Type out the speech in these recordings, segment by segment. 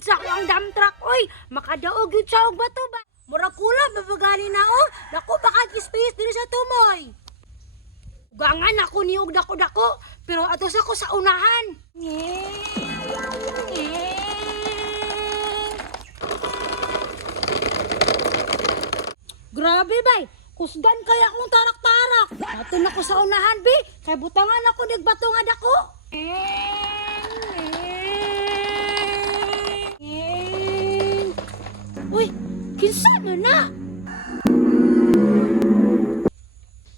gid sa akong dump truck oy. Makadaog gyud sa og bato ba. Mura kula babagali na oh. Dako baka space diri sa tumoy. Gangan ako ni og dako-dako pero atos ako sa unahan. Grabe bay, kusgan kaya akong tarak-tarak. Ato na ko sa unahan bi, kay butangan ako nagbato nga dako. Uy, kinsa na?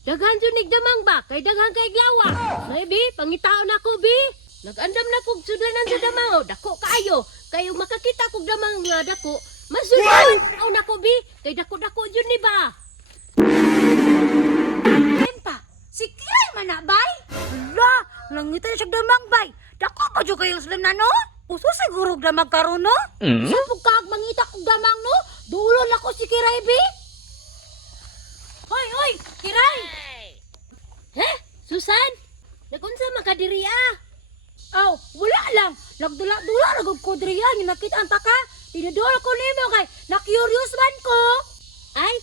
Daghan junig damang ba? Kay daghan kay glawa. Nay bi, pangitaon ako bi. Nag-andam na kog sudlanan sa damang. Oh, dako kaayo. Kayo makakita kog damang nga dako. Masudlan ako bi. Kay dako-dako jud ni ba? Empa, si Kiray man na bay? Hala, langitan siya damang bay. Dako pa dyan kayong sulanan no? Puso siguro damang karon no? Sapog kag mangita kog damang no? Duulon ako si Kiray bi. Hoy, Kiray! Heh, Susan? Nagunsa makadiri ah? Aw, wala lang. Nagdula-dula ragog ko diriya. Yung nakitaan pa ka. Dinadula ko nimo kay na-curious man ko. Ay,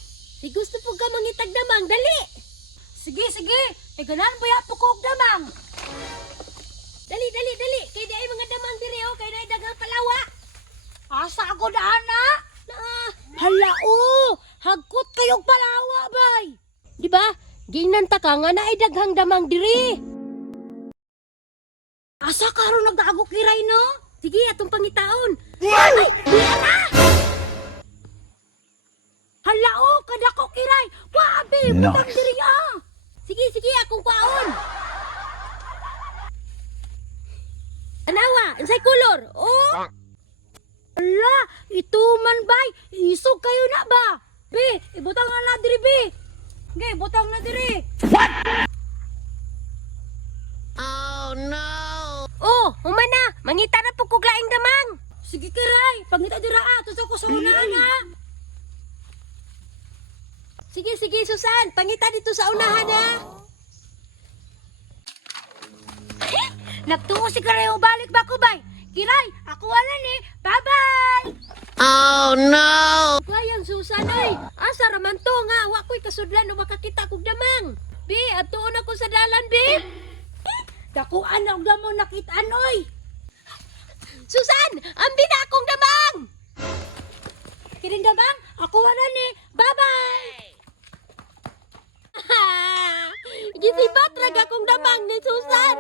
si gusto po ka mangitag damang. Dali! Sige. E ganan ba ya po ko og damang? Dali! Kay di ay mga damang diri oh. Kay di ay dagang palawa. Asa ako daan na? Ah, Hala, hagkot kayong palawa, bay. di ba? Gingnan ta ka nga na ay daghang damang diri. Asa karon nagdago Kiray, no? Sige, atong pangitaon. Ay, diyan na! Hala, kadako Kiray. Wabi, butang diri ah. Sige, akong kwaon. Anawa, insay kulor. Oh, Hala, ito man, bay. Isog kayo na ba? Be, ibutang na diri, be. Ge, butang na diri. oh, humana. Mangita na po kog laing damang. Sige, Kiray. Pangita dira ah. Tusa ko sa unahan ah. Sige, Susan. Pangita dito sa unahan ha. Nagtuo si Kiray, balik ba ko, bay? Kiray, ako wala ni. Bye-bye! Kayang Susan ay. Asa raman to nga. Wa ko'y kasudlan o makakita kog damang. Bi, atuon ako sa dalan, bi. Dakuan na og damo nakitaan, oy. Susan, ambi na akong damang. Kiring damang, ako wala ni. Bye-bye! Gisibat raga kong damang ni Susan.